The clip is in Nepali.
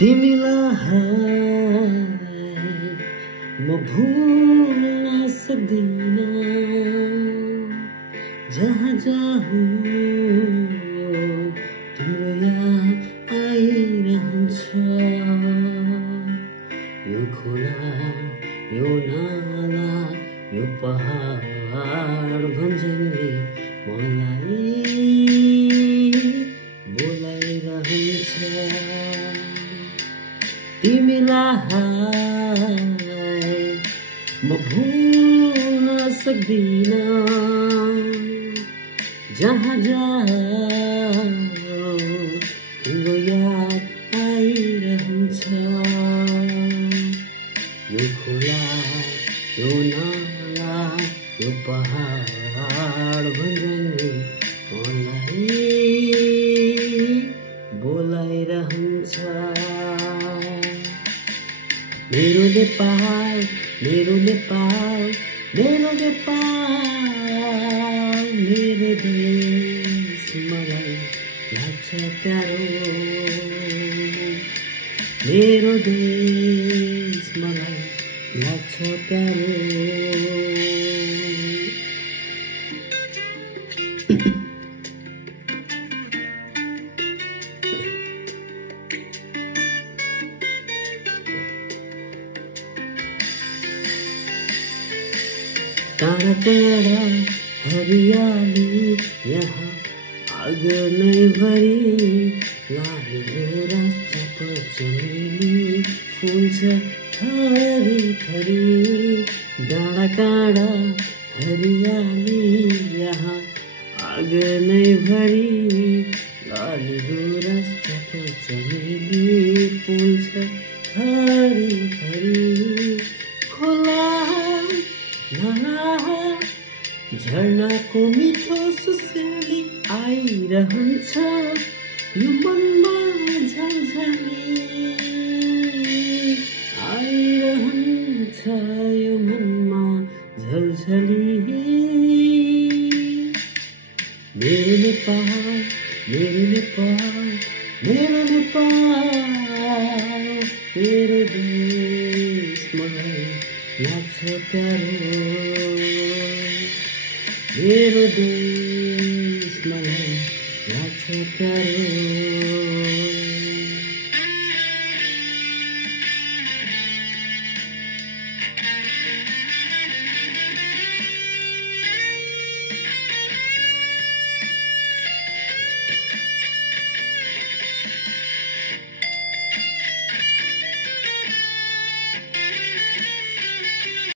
तिमीलाई म भुल्न सक्दिन जहाँ जाऊँ तिम्रो याद आइरहन्छ यो खोला यो नाला यो पहाड भन्जैले मलाई बोलाइरहन्छ तिमीलाई म भुल्न सक्दिन जहाँ जाऊँ तिम्रो याद आइरहन्छ यो खोला यो नाला यो पहाड भन्जैले मलाई बोलाइरहन्छ मेरो नेपाल मेरो नेपाल मेरो नेपाल मेरो देश मलाई लाग्छ प्यारो मेरो देश मलाई लाग्छ प्यारो टाढा टाढा हरियाली यहाँ आँगनै भरि लागिलो रास्ता पर चमेली फुल्छ थरी थरी डाँडा काँडा हरियाली यहाँ आँगनै भरि लागिलो रास्ता पर चमेली फुल्छ थरी थरी खोला झरनाको मिठो सुसेली आइरहन्छ यो मनमा झलझली आइरहन्छ यो मनमा झलझली मेरो नेपाल मेरो नेपाल मेरो नेपाल मेरो देश मलाई लाग्छ प्यारो मेरो देश मलाई लाग्छ प्यारो